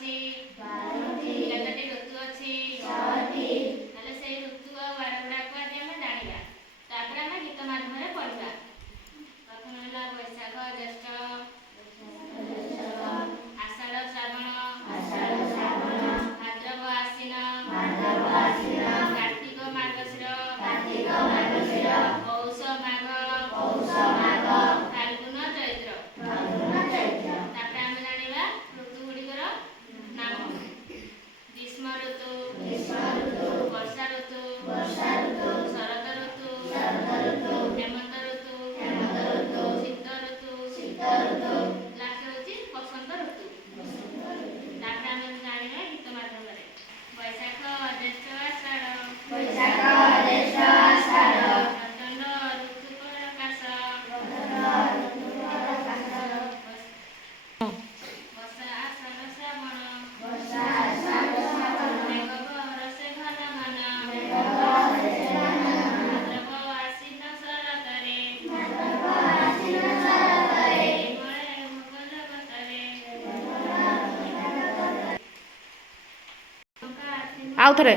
ଅଛି କେତୋଟି ଋତୁ ଅଛି ତାହେଲେ ସେଇ ଋତୁ ଆଉ ବାର ଗୁଡ଼ାକୁ ଆଜି ଆମେ ଜାଣିବା। ତାପରେ ଆମେ ଗୀତ ମାଧ୍ୟମରେ ପଢ଼ିବା। ପ୍ରଥମେ ହେଲା ବୈଶାଖ ଜ୍ୟେଷ୍ଠ ଆଷାଢ଼ ଶ୍ରାବଣ ଭାଦ୍ରବ ଆଶ୍ୱିନ କାର୍ତ୍ତିକ ମାର୍ଗଶିର ପୌଷ ମାଘ ଫାଲ୍ଗୁନ ଚୈତ୍ର। ତାପରେ ଆମେ ଜାଣିବା ଋତୁ ଗୁଡ଼ିକର ନାମ। ଗ୍ରୀଷ୍ମ ଋତୁ ବର୍ଷା ଋତୁ ଶରତ ଋତୁ ହେମନ୍ତ ଋତୁ ଶୀତ ଋତୁ ଲାଷ୍ଟ ହେଉଛି ବସନ୍ତ ଋତୁ। ତାପରେ ଆମେ ଜାଣିବା ଗୀତ ମାଧ୍ୟମରେ। ବୈଶାଖ ଜ୍ୟେଷ୍ଠ ଆଷାଢ଼ ପ୍ରଚଣ୍ଡ ଋତୁ ପ୍ରକାଶ ବର୍ଷା ଆଷାଢ଼ ଶ୍ରାବଣ ମେଘ ବରଷେ ଘନ ଘନ ଭାଦ୍ରବ ଆଶ୍ୱିନ ଶରତରେ ଏଇଭଳେ ଭୋଗ ଜଗତରେ। ଆଉ ଥରେ